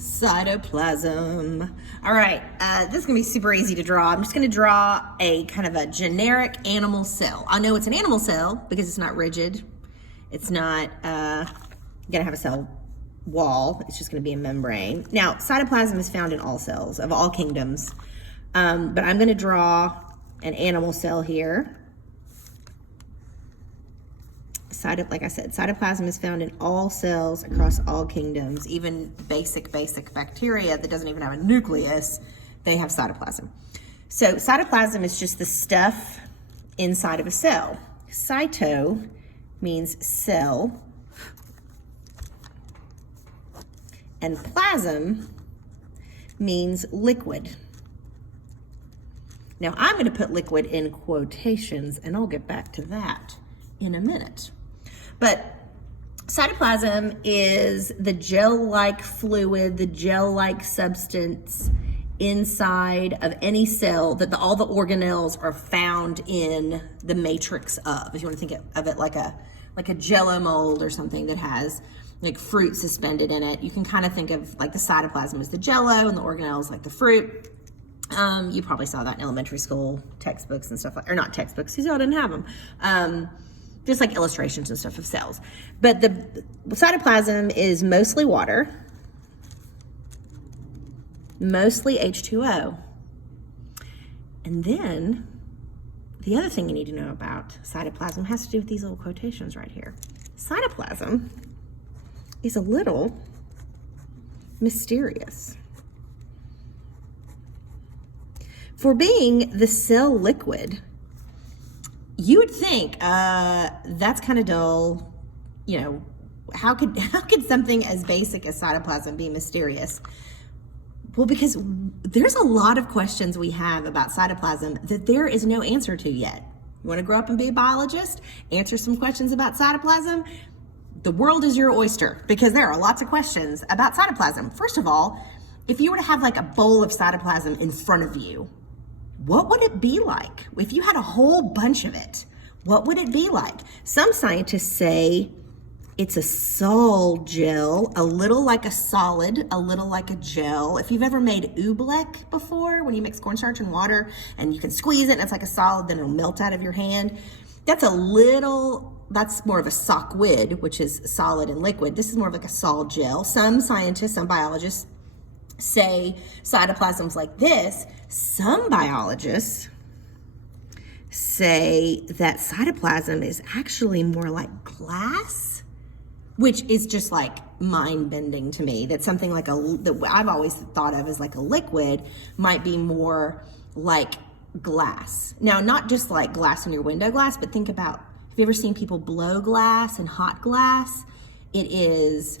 Cytoplasm. All right, this is gonna be super easy to draw. I'm just gonna draw a kind of a generic animal cell. I know it's an animal cell because it's not rigid. It's not gonna have a cell wall. It's just gonna be a membrane. Now, cytoplasm is found in all cells of all kingdoms, but I'm gonna draw an animal cell here. Like I said, cytoplasm is found in all cells across all kingdoms, even basic bacteria that doesn't even have a nucleus, they have cytoplasm. So cytoplasm is just the stuff inside of a cell. Cyto means cell, and plasm means liquid. Now I'm going to put liquid in quotations, and I'll get back to that in a minute. But cytoplasm is the gel-like fluid, the gel-like substance inside of any cell that all the organelles are found in the matrix of. If you want to think of it like a Jello mold or something that has like fruit suspended in it, you can kind of think of like the cytoplasm as the Jello and the organelles like the fruit. You probably saw that in elementary school textbooks and stuff like, or not textbooks, because y'all didn't have them. Just like illustrations and stuff of cells. But the cytoplasm is mostly water, mostly H2O. And then the other thing you need to know about cytoplasm has to do with these little quotations right here. Cytoplasm is a little mysterious. For being the cell liquid, you would think that's kind of dull. You know, how could something as basic as cytoplasm be mysterious? Well, because there's a lot of questions we have about cytoplasm that there is no answer to yet. You want to grow up and be a biologist? Answer some questions about cytoplasm? The world is your oyster, because there are lots of questions about cytoplasm. First of all, if you were to have like a bowl of cytoplasm in front of you, what would it be like? If you had a whole bunch of it, what would it be like? Some scientists say it's a sol gel, a little like a solid, a little like a gel. If you've ever made oobleck before, when you mix cornstarch and water and you can squeeze it and it's like a solid, then it'll melt out of your hand. That's more of a sockwood, which is solid and liquid. This is more of like a sol gel. Some scientists, some biologists say cytoplasm's like this. Some biologists say that cytoplasm is actually more like glass, which is just like mind-bending to me. That something like that I've always thought of as like a liquid might be more like glass. Now, not just like glass on your window glass, but think about, have you ever seen people blow glass and hot glass? It is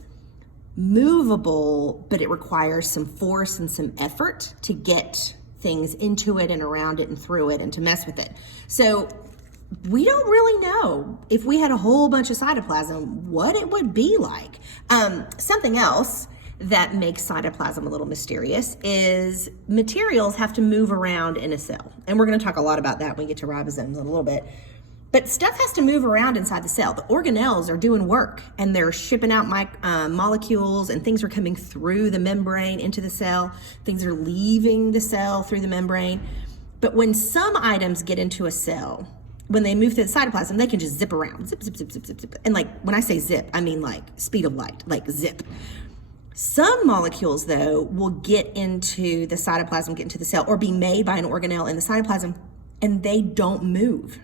movable, but it requires some force and some effort to get things into it and around it and through it and to mess with it. So we don't really know if we had a whole bunch of cytoplasm, what it would be like. Something else that makes cytoplasm a little mysterious is materials have to move around in a cell. And we're going to talk a lot about that when we get to ribosomes in a little bit. But stuff has to move around inside the cell. The organelles are doing work and they're shipping out molecules, and things are coming through the membrane into the cell. Things are leaving the cell through the membrane. But when some items get into a cell, when they move through the cytoplasm, they can just zip around. Zip, zip, zip, zip, zip, zip. And like when I say zip, I mean like speed of light, like zip. Some molecules, though, will get into the cytoplasm, get into the cell, or be made by an organelle in the cytoplasm, and they don't move.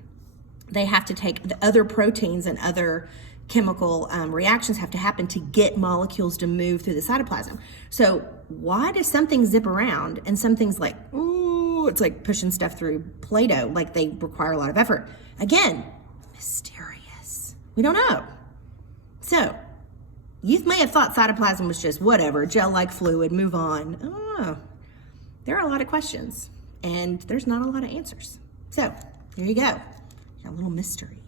They have to take the other proteins and other chemical reactions have to happen to get molecules to move through the cytoplasm. So why does something zip around and some things like, ooh, it's like pushing stuff through Play-Doh, like they require a lot of effort? Again, mysterious. We don't know. So you may have thought cytoplasm was just whatever, gel-like fluid, move on. Oh, there are a lot of questions and there's not a lot of answers. So there you go. A little mystery.